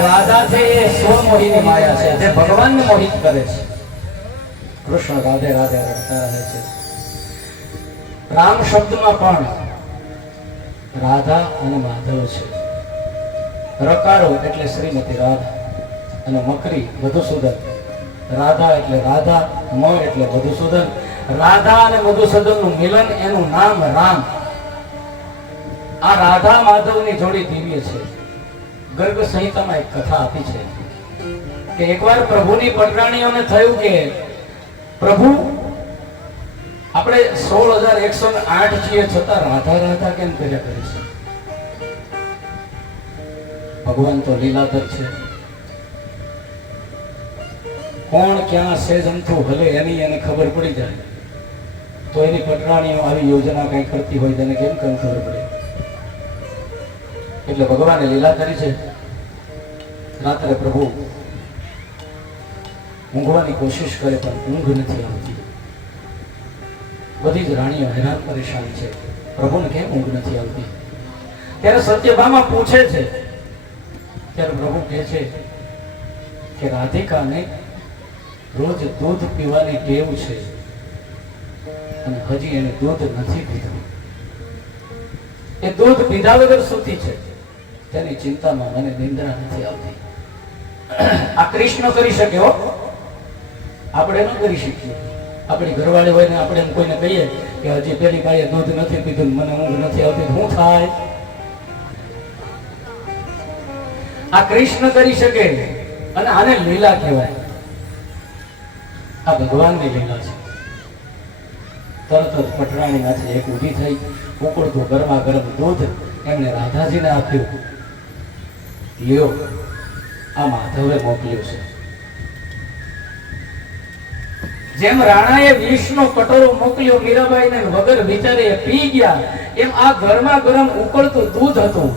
રાધા છે, એ સ્વમોહીની માયા છે જે ભગવાનને મોહિત કરે છે. કૃષ્ણ રાધે રાધે રડતા રહે છે. રામ શબ્દમાં પણ રાધા અને માધવ છે. રકારો એટલે શ્રીમતી રાધા અને મકરી મધુસૂદન. રાધા એટલે રાધા, મ એટલે મધુસૂદન. રાધા અને મધુસૂદનનું મિલન એનું નામ રામ. આ રાધા માધવની જોડી દિવ્ય છે. ગર્ગ સંહિતામાં એક કથા આપી છે કે એકવાર પ્રભુની પટરાણીઓને થયું કે પ્રભુ, આપણે સોળ હજાર એકસો આઠ છીએ છતાં રાધા રાધા કેમ કર્યા કરીશું ભગવાન તો લીલાધર છે. કોણ ક્યાં છે જમતું ભલે એની એને ખબર પડી જાય, તો એની પટરાણીઓ આવી યોજના કઈ કરતી હોય તેને કેમ કેમ ખબર પડે? એટલે ભગવાને લીલા કરી છે. રાત્રે પ્રભુ, ઊંઘવાની કોશિશ કરે પણ ઊંઘ નથી આવતી. બધી જ રાણીઓ હેરાન પરેશાન છે. પ્રભુને કેમ ઊંઘ નથી આવતી? ત્યારે સત્યભામા પૂછે છે. ત્યારે પ્રભુ કહે છે કે રાધિકાને રોજ દૂધ પીવાની ટેવ છે. અને હજી એને દૂધ નથી પીધું. એ દૂધ પીધા વગર સુતી છે. તેની ચિંતામાં મને નિંદ્રા નથી આવતી. આ કૃષ્ણ કરી શકે હો. આપણે ન કરી શકીએ. આપણી ઘરવાળી હોય ને આપણે એમ કોઈને કહીએ કે હજી પેલી ભાઈએ દૂધ નથી પીધું મને ઊંઘ નથી આવતી શું થાય? આ કૃષ્ણ કરી શકે અને આને લીલા કહેવાય. આ ભગવાનની લીલા છે. તરત જ પટરાણી પટરાણીમાંથી એક ઊભી થઈ, ઉકળતું ગરમા ગરમ દૂધ એમણે રાધાજીને આપ્યું. લ્યો આ માધવે મોકલ્યું છે. જેમ રાણાએ વિષનો કટોરો મોકલ્યો, મીરાબાઈને વગર વિચારે પી ગયા, એમ આ ગરમા ગરમ ઉકળતું દૂધ હતું.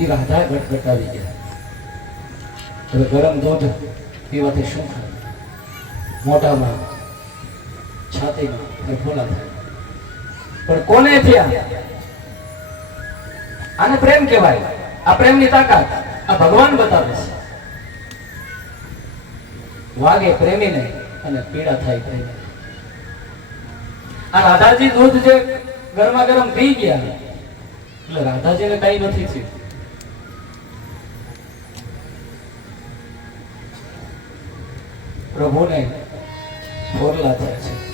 એ રાધા ગટગટાવી ગયા. ગરમ દૂધ પીવાથી શું થાય? મોટામાં છાતીમાં ફોલા થાય પણ કોને થયા? આને પ્રેમ કહેવાય. આ પ્રેમની તાકાત આ ભગવાન બતાવે છે. વાગે પ્રેમીને અને પીડા થાય પ્રેમી આ રાધાજી દૂધ જે ગરમા ગરમ પી ગયા, એટલે રાધાજીને કઈ નથી થયું. પ્રભુને ફોરલા થયા છે.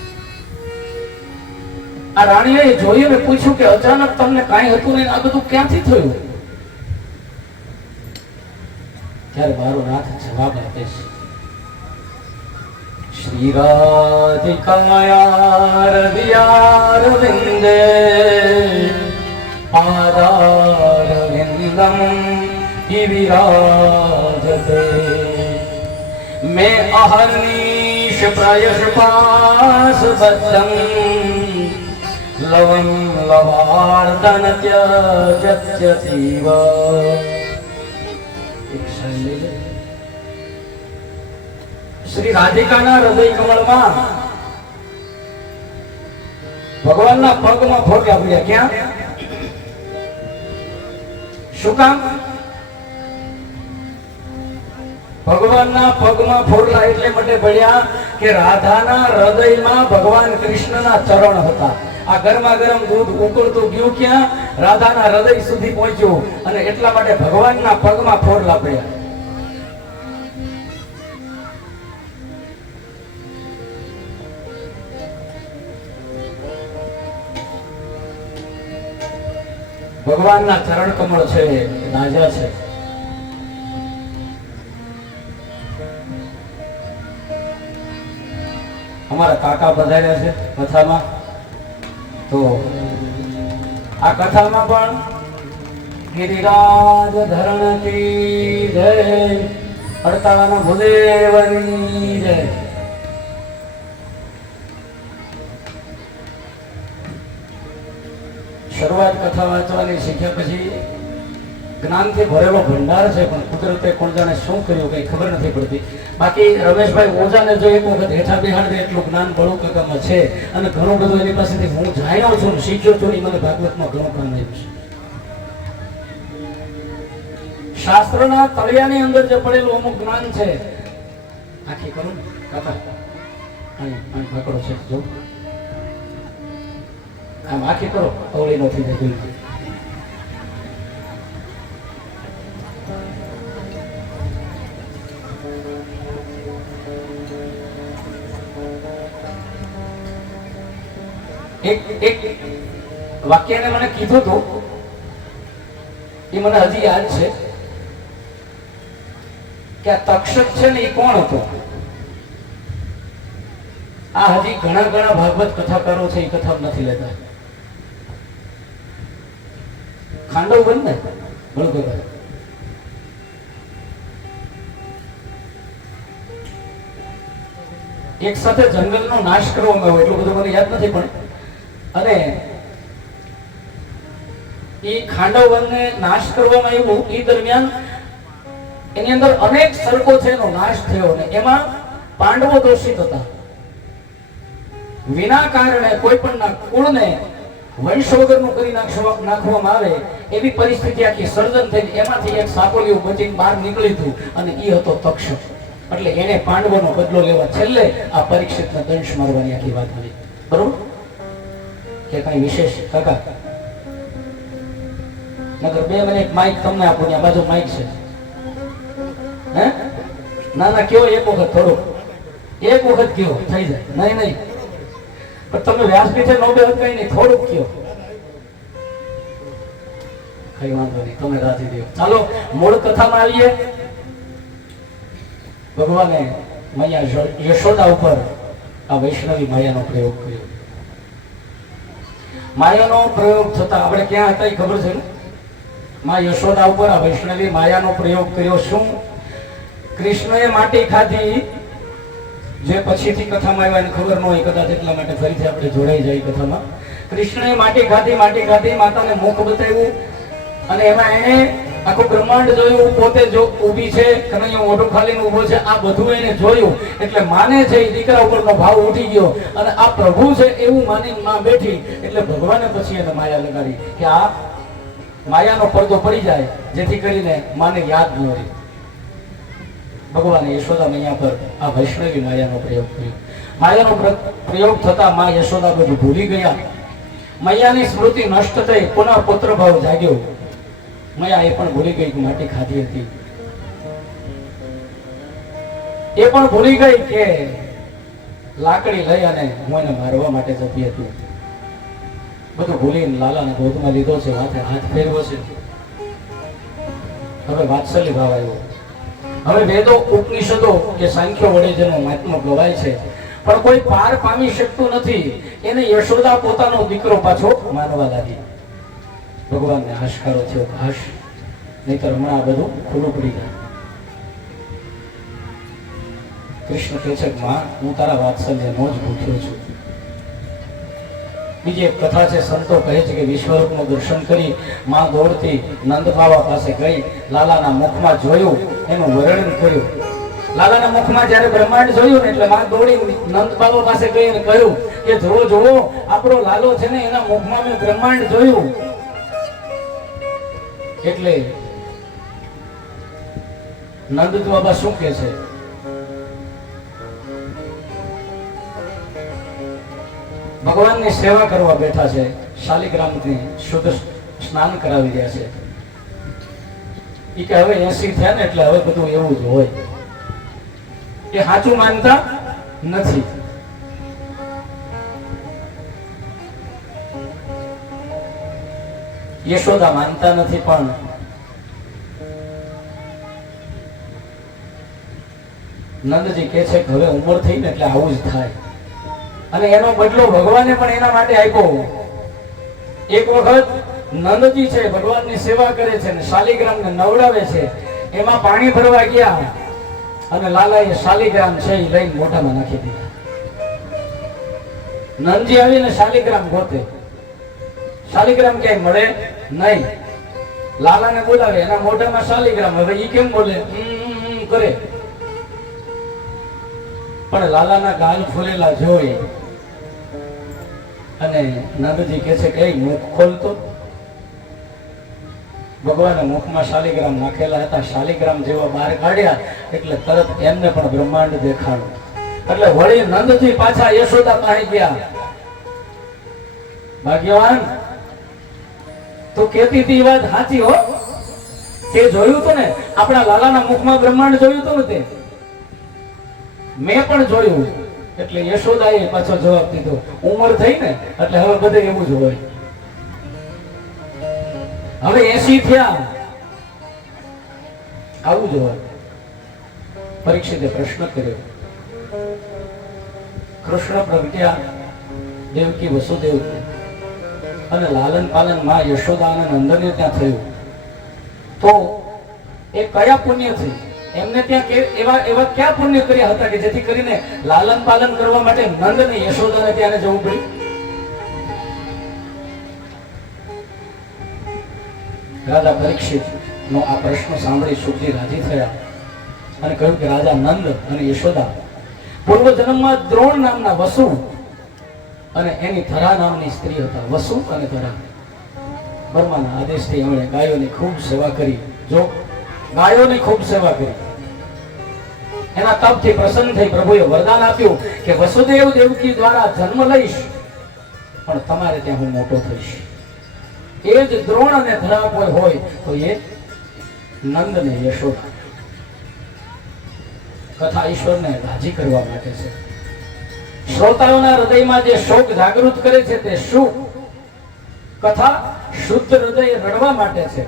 આ રાણીએ જોયું ને પૂછ્યું કે અચાનક તમને કાંઈ હતું નહીં આ બધું ક્યાંથી થયું ત્યારે મારો નાથ જવાબ આપે છે શ્રી રાધિકાયાર વિંદે પાદાર વિંદમ વિરાજતે મેં અહર્નિશ પ્રયશ પાસ બદ્ધમ लवं लवार्दन त्यजत्यतीव શ્રી રાધિકાના હૃદય કમળમાં ભગવાનના પગમાં ફોટ્યા પડ્યા ક્યાં શું કામ ભગવાનના પગમાં ફોડલા એટલે માટે પડ્યા કે રાધાના હૃદયમાં ભગવાન કૃષ્ણના ચરણ હતા આ ગરમા ગરમ દૂધ ઉકળતું ગયું ક્યાં? રાધાના હૃદય સુધી પહોંચ્યું અને એટલા માટે ભગવાનના પગમાં ફોડલા પડ્યા ભગવાનના ચરણ કમળ છે, નાજા છે. અમારા કાકા પધાર્યા છે કથામાં તો આ કથામાં પણ ગિરિરાજ ધરણ શરૂઆત કથા વાંચવાની શીખ્યા પછી જ્ઞાનથી ભરેલો ભંડાર છે, પણ કુદરતે કોણ જાણે શું કર્યું કઈ ખબર નથી પડતી. બાકી રમેશભાઈ ઓજાને જો એક વખત હેઠા બિહાડે એટલું જ્ઞાન બળું કાકામાં છે. અને ઘણું બધું એની પાસેથી હું જાણ્યો છું શીખ્યો છું એ મને ભાગવતમાં ઘણું કામ આવ્યું છે. શાસ્ત્રના તળિયાની અંદર જે પડેલું અમુક જ્ઞાન છે, આખી કરું કાકા. અહીં છે, જો. આમ આખી કરો, અવળી નથી જતી એક એક વાક્યને મને કીધું હતું. એ મને હજી યાદ છે કે આ તક્ષક છે ને એ કોણ હતો? આ હજી ઘણા ઘણા ભાગવત કથાકારો છે, એ કથા નથી લેતા. ખાંડવ બંધ ને? બરોબર એક સાથે જંગલનો નાશ કરવામાં આવે એટલું બધું મને યાદ નથી, પણ અને એ ખાંડવ વનને નાશ કરવામાં આવ્યું એ દરમિયાન એની અંદર અનેક સર્ગો છે, એનો નાશ થયો ને એમાં પાંડવો દોષિત હતા. વિના કારણે કોઈ પણ ના કુળને વંશ વગરનું કરી નાખવામાં આવે, એવી પરિસ્થિતિ આખી સર્જન થઈ એમાંથી એક સાકોલિયું બચીને બહાર નીકળી અને એ હતો તક્ષક એટલે એને પાંડવોનો બદલો લેવા છેલ્લે આ પરીક્ષિતને દંશ મારવાની આખી વાત કરી બરોબર? કે કઈ વિશેષ કાકા? નગર બે મિનિટ માઇક તમને આપું આ બાજુ માઇક છે. હે? ના ના કયો, એક વખત થોડો. એક વખત કયો, થઈ જાય. નહીં નહીં. પણ તમે વ્યાસપીઠે નો બે કઈ નહીં, થોડુંક કયો. કઈ વાંધો નહીં, તમે રાજી દો ચાલો, મૂળ કથામાં આવીએ. ભગવાને મૈયા યશો- યશોદા ઉપર આ વૈષ્ણવી માયાનો પ્રયોગ કર્યો. માયાનો પ્રયોગ થતા, આપણે ક્યાં હતા એ ખબર છે ને? માં યશોદા ઉપર આ વૈષ્ણવી માયાનો પ્રયોગ કર્યો. શું? કૃષ્ણએ માટી ખાધી, જે પછીથી કથામાં આવ્યા એને ખબર ન હોય, કદાચ એટલા માટે ફરીથી આપણે જોડાઈ જાય કથામાં. કૃષ્ણએ માટી ખાધી માટી ખાધી, માતાને મુખ બતાવ્યું અને એમાં એણે આખું બ્રહ્માંડ જોયું પોતે જો ઊભી છે કનૈયો ઓઢો ખાલીને ઊભો છે, આ બધું એને જોયું. એટલે માને છે એ દીકરા ઉપરનો ભાવ ઉઠી ગયો. અને આ પ્રભુ છે એવું માની માં બેઠી. એટલે ભગવાને પછી એને માયા લગાડી કે આ માયાનો પડદો પડી જાય, જેથી કરીને માને યાદ ન રહે. ભગવાને યશોદા મૈયા પર આ વૈષ્ણવી માયાનો પ્રયોગ કર્યો. માયાનો પ્ર- પ્રયોગ થતા માં યશોદા બધું ભૂલી ગયા. મૈયાની સ્મૃતિ નષ્ટ થઈ, પુનઃ પુત્ર ભાવ જાગ્યો. મૈયા એ પણ ભૂલી ગઈ માટી ખાધી હતી. એ પણ ભૂલી ગઈ કે લાકડી લઈ અને હું એને મારવા માટે જતી હતી. બધું ભૂલીને લાલાને ગોદમાં લીધો છે, હાથે હાથ ફેરવો છે. હવે વાત્સલ્ય ભાવ આવ્યો. હવે વેદો, ઉપનિષદો કે સાંખ્યો વડે જેનો મહાત્મા ગવાય છે, પણ કોઈ પાર પામી શકતું નથી. એને યશોદા પોતાનો દીકરો પાછો માનવા લાગી. ભગવાનને હાશકારો થયો હાશ, નહીતર હમણાં બધું ખુલ્લું પડી જાય. કૃષ્ણ કહે છે માં, હું તારા વાત્સલ્યનો જ ભૂખ્યો છું. બીજી એક કથા છે, સંતો કહે છે કે વિશ્વરૂપનું દર્શન કરી માં દોડતી નંદ બાબા પાસે ગઈ, લાલાના મુખમાં જોયું, એનું વર્ણન કર્યું. લાલાના મુખમાં જ્યારે બ્રહ્માંડ જોયું ને, એટલે માં દોડી નંદ બાબા પાસે ગઈ અને કહ્યું કે જો જોવો આપણો લાલો છે ને, એના મુખમાં મેં બ્રહ્માંડ જોયું. એટલે નંદ બાબા શું કે છે? ભગવાનની સેવા કરવા બેઠા છે, શાલિગ્રામથી શુદ્ધ સ્નાન કરાવી રહ્યા છે. ઈ કે હવે એસી થયા ને એટલે હવે બધું એવું જ હોય. એ સાચું માનતા નથી. યશોદા માનતા નથી પણ નંદજી કે છે કે હવે ઉંમર થઈ ને એટલે આવું જ થાય. અને એનો બદલો ભગવાને પણ એના માટે આપ્યો. એક વખત નંદજી છે, ભગવાનની સેવા કરે છે અને શાલિગ્રામને નવડાવે છે. એમાં પાણી ભરવા ગયા અને લાલાએ શાલિગ્રામ છે એ લઈને મોઢામાં નાખી દીધા. નંદજી આવીને શાલિગ્રામ ગોતે. શાલિગ્રામ ક્યાંય મળે? નહીં. લાલાને બોલાવે, એના મોઢામાં શાલિગ્રામ હવે ઈ કેમ બોલે? કરે. પણ લાલાના ગાલ ફૂલેલા જોઈ અને નંદજી કહે છે કે મુખ ખોલતો ભગવાને મુખમાં શાલિગ્રામ નાખેલા હતા. શાલિગ્રામ જેવા બહાર કાઢ્યા એટલે તરત એમને પણ બ્રહ્માંડ દેખાડ્યું. એટલે વળી નંદજી પાછા યશોદા પાસે ગયા. ભાગ્યવાન તું કેતી હતી વાત સાચી હો. તે જોયું તું ને, આપણા લાલાના મુખમાં બ્રહ્માંડ જોયું તું ને તે? મેં પણ જોયું. એટલે યશોદાએ પાછો જવાબ દીધો. ઉંમર થઈ ને, એટલે હવે બધે એવું જ હોય. હવે એસી થયા. આવું જ હોય. પરીક્ષિતે પ્રશ્ન કર્યો. કૃષ્ણ પ્રગટ્યા દેવકી વસુદેવ અને લાલન પાલનમાં યશોદા અને નંદને ત્યાં થયું. તો એ કયા પુણ્યથી એમને ત્યાં એવા એવા ક્યાં પુણ્ય કર્યા હતા કે જેથી કરીને લાલન પાલન કરવા માટે નંદ ને યશોદાને ત્યાં જવું પડ્યું? રાજા પરીક્ષિત નો આ પ્રશ્ન સાંભળી સુખજી રાજી થયા અને કહ્યું કે રાજા નંદ અને યશોદા પૂર્વ જન્મમાં દ્રોણ નામના વસુ અને એની ધરા નામની સ્ત્રી હતા વસુ અને ધરા. બ્રહ્માના આદેશથી એમણે ગાયોની ખૂબ સેવા કરી. જો, ગાયોની ખૂબ સેવા કરી. એના તપથી પ્રસન્ન થઈ પ્રભુએ વરદાન આપ્યું કે વસુદેવ દેવકી દ્વારા જન્મ લઈશ, પણ તમારે ત્યાં હું મોટો થઈશ. એ જ દ્રોણ અને ધરા કોઈ હોય તો એ નંદ ને યશોદા. કથા ઈશ્વરને રાજી કરવા માટે છે. શ્રોતાઓના હૃદયમાં જે શોક જાગૃત કરે છે તે શું? કથા શુદ્ધ હૃદય રડવા માટે છે.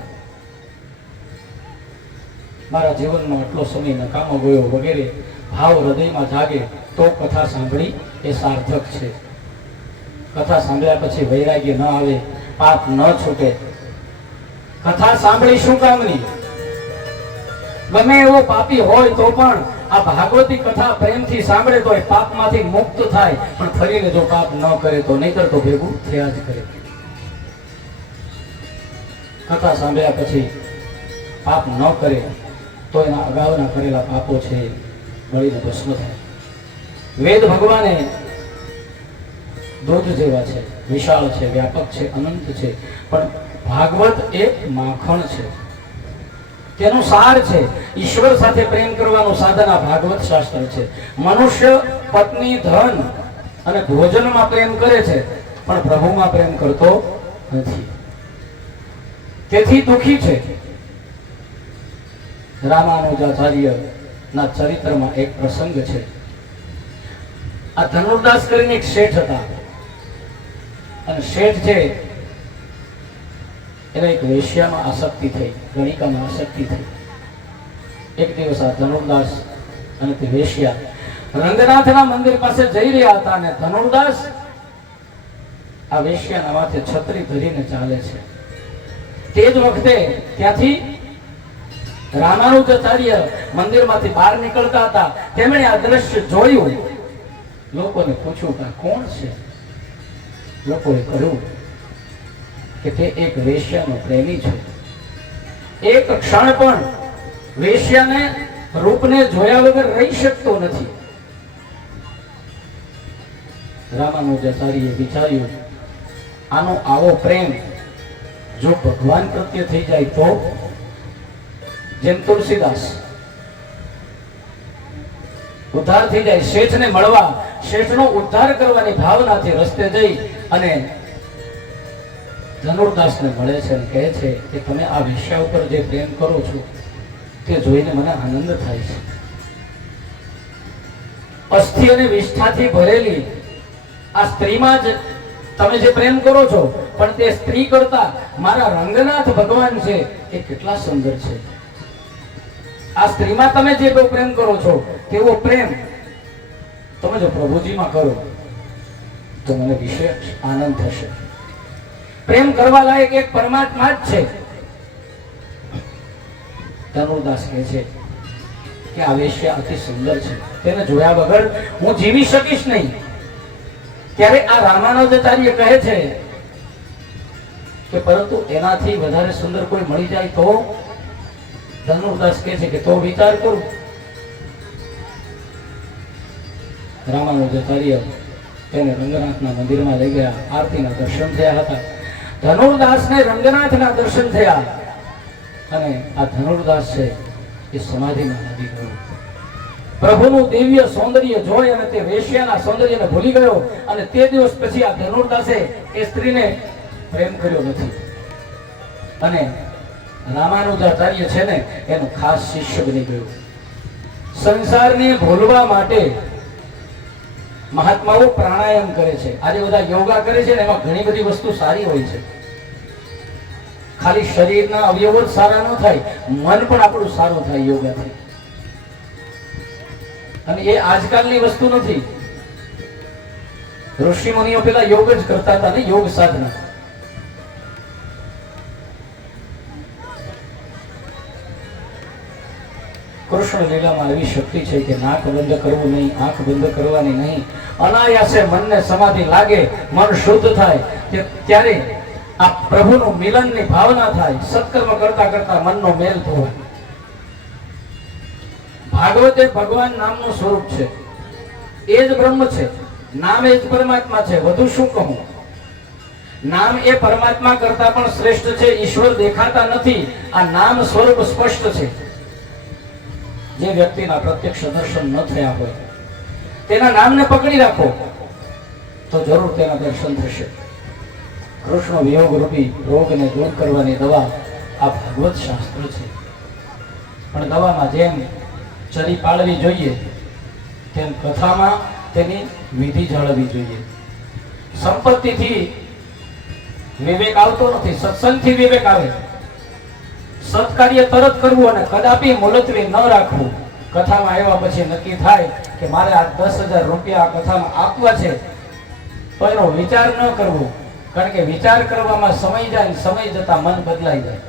મારા જીવનમાં આટલો સમય નકામો ગયો વગેરે ભાવ હૃદયમાં જાગે તો કથા સાંભળી એ સાર્થક છે. કથા સાંભળ્યા પછી વૈરાગ્ય ન આવે, પાપ ન છૂટે. કથા સાંભળી શું કામની? ગમે એવો પાપી હોય તો પણ આ ભાગવતી કથા પ્રેમથી સાંભળે તો એ પાપમાંથી મુક્ત થાય. પણ ફરીને જો પાપ ન કરે તો નહીતર તો ભેગું થયા જ કરે. કથા સાંભળ્યા પછી પાપ ન કરે તો એના અગાઉના કરેલા પાપો છે બળીને ભસ્મ થાય. વેદ ભગવાને દૂધ જેવા છે, વિશાળ છે, વ્યાપક છે, અનંત છે. પણ ભાગવત એ માખણ છે. તેનો સાર છે. ઈશ્વર સાથે પ્રેમ કરવાનું સાધન આ ભાગવત શાસ્ત્ર છે. મનુષ્ય પત્ની, ધન અને ભોજનમાં પ્રેમ કરે છે, પણ પ્રભુમાં પ્રેમ કરતો નથી. તેથી દુખી છે. રામાનુજાચાર્ય ના ચરિત્રમાં એક પ્રસંગ છે. આ ધનુર્દાસ કરીને એક શેઠ હતા. અને શેઠ છે એને એક વેશ્યામાં આસક્તિ થઈ, ગણિકામાં આસક્તિ થઈ. એક દિવસ આ ધનુર્દાસ અને તે વેશ્યા રંગનાથના મંદિર પાસે જઈ રહ્યા હતા અને ધનુર્દાસ આ વેશ્યાના માથે છત્રી ધરીને ચાલે છે. તે જ વખતે ત્યાંથી રામાનુજાચાર્ય મંદિરમાંથી બહાર નીકળતા હતા. તેમણે આ દ્રશ્ય જોયું. લોકોને પૂછ્યું કે કોણ છે? લોકોએ કહ્યું કે તે એક વેશ્યાનો પ્રેમી છે. એક ક્ષણ પણ વેશ્યાને રૂપને જોયા વગર રહી શકતો નથી. રામાનુજાચાર્યએ વિચાર્યું, આનો આવો પ્રેમ જો ભગવાન પ્રત્યે થઈ જાય તો? જેમ તુલસીદાસ. ઉદ્ધાર થઈ જાય, શેઠને મળવા, શેઠનો ઉદ્ધાર કરવાની ભાવનાથી રસ્તે જઈ અને ધનુર્દાસને મળે છે અને કહે છે કે તમે આ વિષય ઉપર જે પ્રેમ કરો છો, તે જોઈને મને આનંદ થાય છે. અસ્થિ અને વિષ્ઠાથી ભરેલી આ સ્ત્રીમાં જ તમે જે પ્રેમ કરો છો, પણ તે સ્ત્રી કરતા મારા રંગનાથ ભગવાન છે, એ કેટલા સુંદર છે. આ સ્ત્રીમાં તમે જે પ્રેમ કરો છો, તેવો પ્રેમ તમે જો પ્રભુજીમાં કરો, તો મને વિશેષ આનંદ થશે. પ્રેમ કરવા લાયક એક પરમાત્મા જ છે. ધનુર્દાસ કહે છે કે આ વેશ્ય અતિ સુંદર છે. તેને જોયા વગર હું જીવી શકીશ નહીં. ત્યારે આ રામાનુજાચાર્ય કહે છે કે પરંતુ એનાથી વધારે સુંદર કોઈ મળી જાય તો? ધનુર્દાસ કહે છે કે તો વિચાર કરું. રામાનુજાચાર્ય તેને રંગનાથના મંદિરમાં લઈ ગયા. આરતીના દર્શન થયા હતા. ધનુર્દાસને રંગનાથના દર્શન થયા. અને આ ધનુર્દાસ છે એ સમાધિમાં લાગી ગયો. પ્રભુનું દિવ્ય સૌંદર્ય જોઈ અને તે વેશ્યાના સૌંદર્યને ભૂલી ગયો અને તે દિવસ પછી આ ધનુર્દાસે એ સ્ત્રીને પ્રેમ કર્યો નથી. અને રામાનુજાચાર્ય છે ને એનો ખાસ શિષ્ય બની ગયો. સંસારને ભૂલવા માટે મહાત્માઓ પ્રાણાયામ કરે છે. આજે બધા યોગા કરે છે ને એમાં ઘણી બધી વસ્તુ સારી હોય છે. ખાલી શરીરના અવયવો જ સારા ન થાય, મન પણ આપણું સારું થાય યોગાથી. અને એ આજકાલની વસ્તુ નથી. ઋષિ મુનિઓ પેલા યોગ જ કરતા હતા ને, યોગ સાધના. કૃષ્ણ લીલામાં એવી શક્તિ છે કે નાક બંધ કરવું નહીં, આંખ બંધ કરવાની નહીં. અનાયાસે મનને સમાધિ લાગે, મન શુદ્ધ થાય ત્યારે આ પ્રભુનું મિલનની ભાવના થાય, સત્કર્મ કરતા કરતા મનનો મેલ થવો ભાગવત એ ભગવાન નામનું સ્વરૂપ છે. એ જ બ્રહ્મ છે. નામ એ જ પરમાત્મા છે. વધુ શું કહું? નામ એ પરમાત્મા કરતા પણ શ્રેષ્ઠ છે. ઈશ્વર દેખાતા નથી. આ નામ સ્વરૂપ સ્પષ્ટ છે. જે વ્યક્તિના પ્રત્યક્ષ દર્શન ન થયા હોય, તેના નામને પકડી રાખો, તો જરૂર તેના દર્શન થશે. કૃષ્ણ વિયોગ રૂપી રોગને દૂર કરવાની દવા આ ભગવત શાસ્ત્ર છે. પણ દવામાં જેમ ચરી પાડવી જોઈએ, તેમ કથામાં તેની વિધિ જાળવવી જોઈએ. સંપત્તિથી વિવેક આવતો નથી, સત્સંગથી વિવેક આવે. સત્કાર્ય તરત કરવું અને કદાપી મુલતવી ન રાખવું. કથામાં આવ્યા પછી નક્કી થાય કે મારે આ દસ હજાર રૂપિયા આ કથામાં આપવા છે. તો એનો વિચાર ન કરવો, કારણ કે વિચાર કરવામાં સમય જાય, સમય જતા મન બદલાઈ જાય.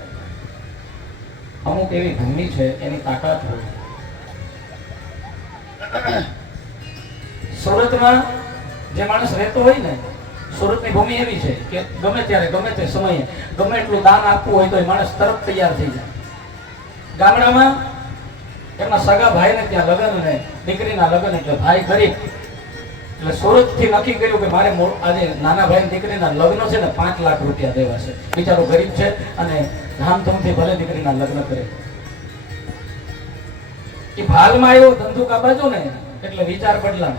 અમુક એવી ભૂમિ છે, એની તાકાત હોય. સુરતમાં જે માણસ રહેતો હોય ને સુરતની ભૂમિ એવી છે કે ગમે ત્યારે, ગમે તે સમયે, ગમે એટલું દાન આપવું હોય તો એ માણસ તરત તૈયાર થઈ જાય. ગામડામાં એમના સગા ભાઈને ત્યાં લગ્ન ને દીકરીના લગ્ન એટલે ભાઈ ગરીબ. એટલે સુરતથી નક્કી કર્યું કે મારે આજે નાના ભાઈ દીકરીના લગ્ન છે ને પાંચ લાખ રૂપિયા દેવા છે. બિચારો ગરીબ છે અને ધામધૂમથી ભલે દીકરીના લગ્ન કરે. એ ભાલમાં આવ્યો ધંધુકા બાજુ ને એટલે વિચાર બદલા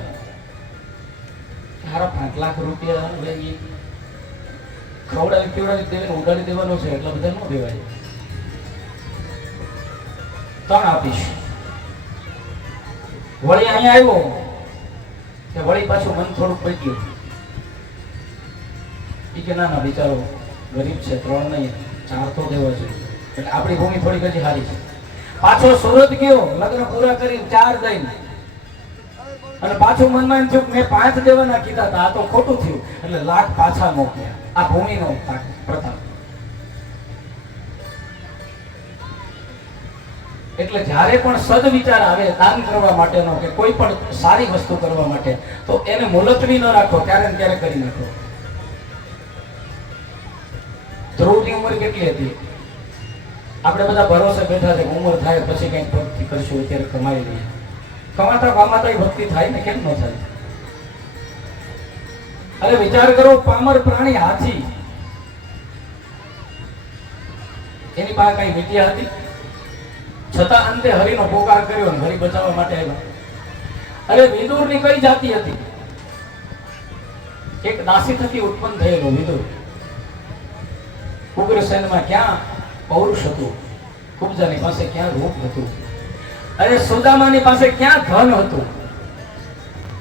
હારા પાંચ લાખ રૂપિયા ખવડાવી પીવડાવી દેવાનું ઉડાડી દેવાનો છે, એટલે બધા ન દેવાય. ત્રણ આપીશ. વળી અહીંયા આવ્યો કે વળી પાછું મન થોડુંક પડી એ કે ના ના, બિચારો ગરીબ છે, ત્રણ નહીં, ચાર તો દેવો જોઈએ. એટલે આપણી ભૂમિ થોડી હજી સારી છે. પાછો સુરત ગયો, લગ્ન પૂરા કરી ચાર દઈને અને પાછું મનમાં થયું મેં પાંચ દેવાના કીધા હતા, આ તો ખોટું થયું. એટલે લાખ પાછા મોકલ્યા આ ભૂમિનો પ્રતાપ. એટલે જ્યારે પણ સદ વિચાર આવે, દાન કરવા માટેનો કે કોઈ પણ સારી વસ્તુ કરવા માટે, તો એને મુલતવી ન રાખો, ત્યારે ને ત્યારે કરી નાખો. ધ્રુવની ઉંમર કેટલી હતી? આપણે બધા ભરોસે બેઠા છે ઉંમર થાય પછી કંઈક ભક્તિ કરશું, અત્યારે કમાઈ લઈએ. કમાતા કમાતા ભક્તિ થાય ને કેમ ન થાય? અરે વિચાર કરો, પામર પ્રાણી હાથી. એની પાસે કઈ વિદ્યા હતી? છતાં અંતે હરિનો પોકાર કર્યો અને હરિ બચાવવા માટે આવ્યો. અરે વિદુરની કઈ જાતિ હતી? એક દાસી થકી ઉત્પન્ન થયેલો વિદુર. ઉગ્રસેનમાં ક્યાં પૌરુષ હતું? કુબજાની પાસે ક્યાં રૂપ હતું? અરે સુદામાની પાસે ક્યાં ધન હતું?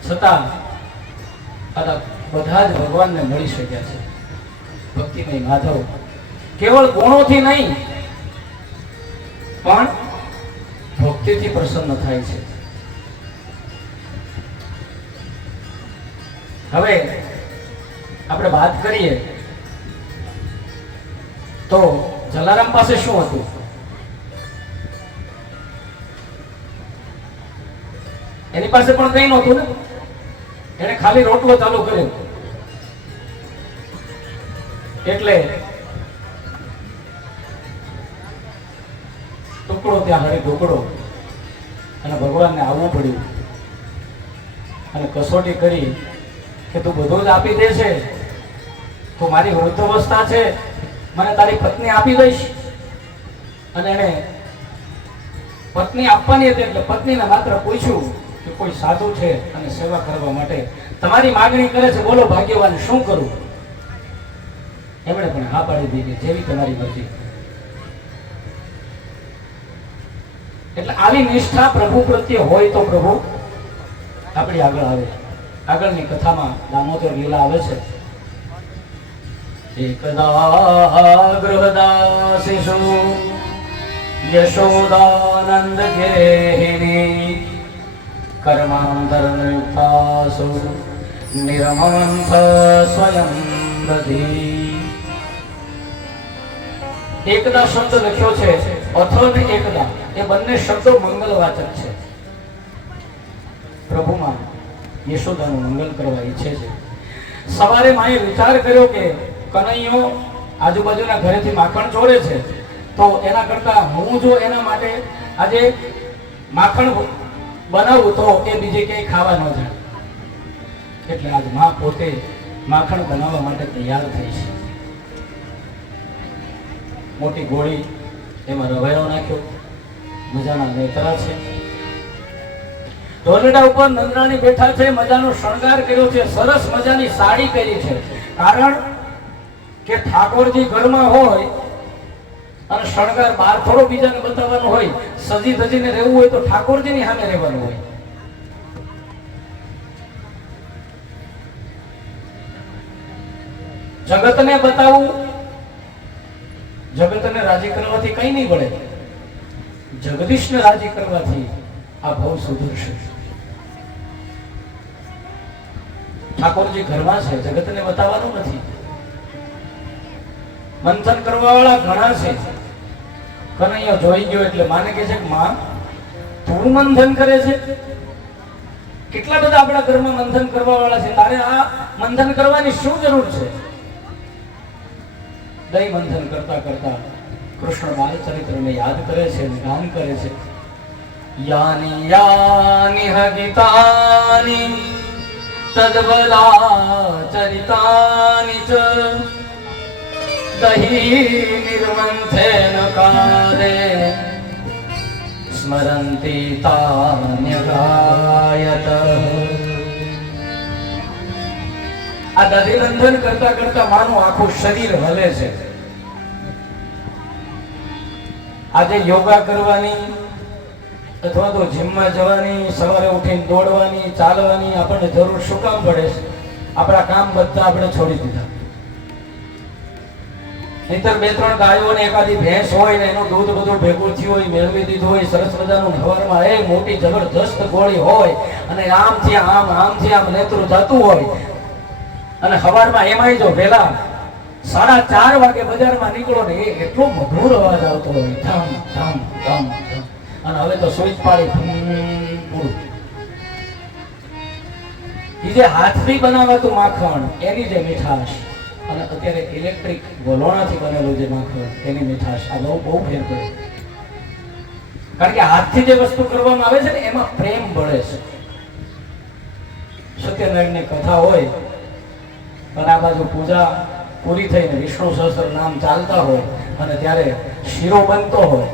છતાં બધા જ ભગવાનને મળી શક્યા છે. ભક્તિમય માધવ. કેવળ ગુણોથી નહીં, પણ ભક્તિથી પ્રસન્ન થાય છે. હવે આપણે વાત કરીએ તો જલારામ પાસે શું હતું? એની પાસે પણ કઈ નહોતું ને? એને ખાલી રોટલો ચાલુ કર્યો. એટલે ટુકડો ત્યાં હળી ઢોકળો અને ભગવાનને આવવું પડ્યું. અને કસોટી કરી કે તું બધું જ આપી દે છે તું મારી વૃદ્ધ છે. મને તારી પત્ની આપી દઈશ. અને એને પત્ની આપવાની હતી એટલે પત્નીને માત્ર પૂછ્યું કે કોઈ સાધુ છે અને સેવા કરવા માટે તમારી માગણી કરે છે, બોલો, ભાગ્યવાન, શું કરું? એમણે પણ હા પાડી દીધી જેવી તમારી મરજી. એટલે આવી નિષ્ઠા પ્રભુ પ્રત્યે હોય તો પ્રભુ આપણી આગળ આવે. આગળની કથામાં દામોદર લીલા આવે છે. યશોદાનંદ ગેહિની કર્માંતરયુક્તાસુ નિરમંથ સ્વયં દધી એકદા શબ્દ લખ્યો છે અથો ને એકદા, એ બંને શબ્દો મંગલવાચક છે. પ્રભુમાં યશોદાનું મંગલ કરવા ઈચ્છે છે. સવારે માએ વિચાર કર્યો કે કનૈયો આજુબાજુના ઘરેથી માખણ ચોરે છે, તો એના કરતા હું જો એના માટે આજે માખણ બનાવું તો એ બીજે ક્યાંય ખાવા ન જાય. એટલે આજમાં પોતે માખણ બનાવવા માટે તૈયાર થઈ છે. મોટી ગોળી એમાં રવાયો નાખ્યો. મજાના નેતરા છે. ઢોલડા ઉપર નંદરાણી બેઠા છે, મજાનો શણગાર કર્યો છે, સરસ મજાની સાડી પહેરી છે. કારણ કે ઠાકોરજી ઘરમાં હોય અને શણગાર બહાર થોડો બીજાને બતાવવાનો હોય, સજી ધજીને રહેવું હોય તો ઠાકોરજીની સામે રહેવાનું હોય. જગતને બતાવવું જગતને રાજી કરવાથી કઈ નહીં પડે જગદીશને રાજી કરવાથી આ ભવ સુધરશે. ઠાકોરજી ઘરમાં છે, જગતને બતાવવાનું નથી. મંથન કરવા વાળા ઘણા છે. કનૈયો જોઈ ગયો એટલે માને કે છે કે માં, તું મંથન કરે છે? કેટલા બધા આપણા ઘરમાં મંથન કરવા વાળા છે? તારે આ મંથન કરવાની શું જરૂર છે? દહીં મંથન કરતા કરતા કૃષ્ણ બાલચરિત્રને યાદ કરે છે ગાન કરે છે. યાની યાની હગિતાની તદબલા ચરિતાની ચ દહી નિર્મંથેન કારે સ્મરંતી તાન્યગાયત આ દધી કરતા કરતા માનું આખું શરીર હલે છે. આજે યોગા કરવાની અથવા તો જીમમાં જવાની, સવારે ઉઠીને દોડવાની, ચાલવાની આપણને જરૂર શું કામ પડે છે? આપણા કામ બધા આપણે છોડી દીધા. નહીતર બે ત્રણ ગાયો ને એકાદી ભેંસ હોય ને એનું દૂધ બધું ભેગું થયું હોય, મેળવી દીધું હોય, સરસ મજાનું ઘરમાં એ મોટી જબરજસ્ત ગોળી હોય અને આમથી આમ આમથી આમ નેતરું જતું હોય. અને સવારમાં એમાંય જો વેલા સાડા ચાર વાગે બજારમાં નીકળો ને એ એટલો મધુર અવાજ આવતો હોય. ધમ ધમ ધમ. અને હવે તો સ્વિચ પાડી. એ જે હાથથી બનાવાતું માખણ, એની જે મીઠાશ. અને અત્યારે ઇલેક્ટ્રિક વલોણાથી બનેલું જે માખણ એની મીઠાશ, આ બહુ બહુ ફેર પડે. કારણ કે હાથથી જે વસ્તુ કરવામાં આવે છે ને, એમાં પ્રેમ બળે છે. સત્યનારાયણની કથા હોય, અને આ બાજુ પૂજા પૂરી થઈને વિષ્ણુ સહસ્ત્ર નામ ચાલતા હોય, અને ત્યારે શીરો બનતો હોય,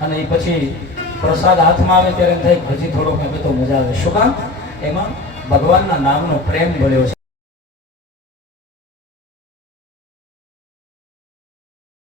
અને એ પછી પ્રસાદ હાથમાં આવે ત્યારે એમ થાય પછી થોડોક આપે તો મજા આવે. શું કામ? એમાં ભગવાનના નામનો પ્રેમ ભર્યો છે.